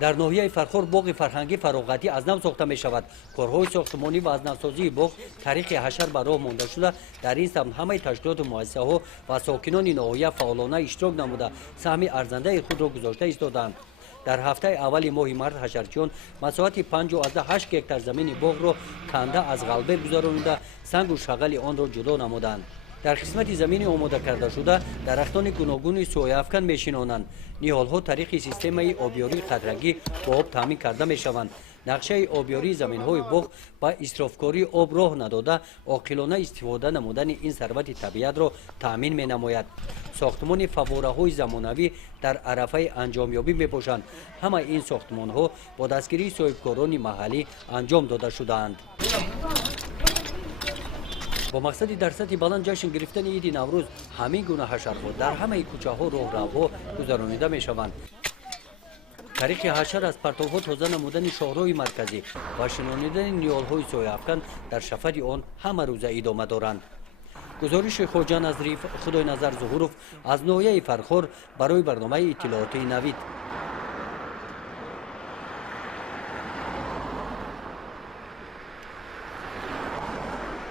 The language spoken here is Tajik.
дар ноҳияи Фархор боғи фарҳангӣ фароғатӣ аз нав сохта мешавад. Корҳои сохтмонӣ ва аз навсозии боғ тариқи ҳашар ба роҳ монда шуда, дар ин самт ҳамаи ташлоту муассисаҳо ва сокинони ноҳия фаъолона иштирок намуда саҳми арзандаи худро гузошта истоданд. дар ҳафтаи аввали моҳи март ҳашарчиён масоҳати 5,8 гектар замини боғро канда аз ғалбе гузаронида сангу шағали онро ҷудо намуданд. дар қисмати замини омодакардашуда дарахтони гуногуни сояафкан мешинонанд. ниҳолҳо тариқи системаи обёрии қатрагӣ бо об таъмин карда мешаванд. нақшаи обёрии заминҳои боғ ба исрофкории об роҳ надода оқилона истифода намудани ин сарвати табиатро таъмин менамояд. сохтмони фаввораҳои замонавӣ дар арафаи анҷомёбӣ мебошанд. ҳамаи ин сохтмонҳо бо дастгирии соҳибкорони маҳаллӣ анҷом дода шудаанд. бо мақсади дар сатҳи баланд ҷашн гирифтани иди наврӯз ҳамин гуна ҳашарҳо дар ҳамаи кӯчаҳо роҳравҳо гузаронида мешаванд. тариқи ҳашар аз партовҳо тоза намудани шоҳроҳи марказӣ ва шинонидани ниҳолҳои сояафкан дар шафари он ҳамарӯза идома доранд. гузориши хоҷа назриф, худойназар зуҳуров аз ноҳияи Фархор барои барномаи иттилоотии Навид.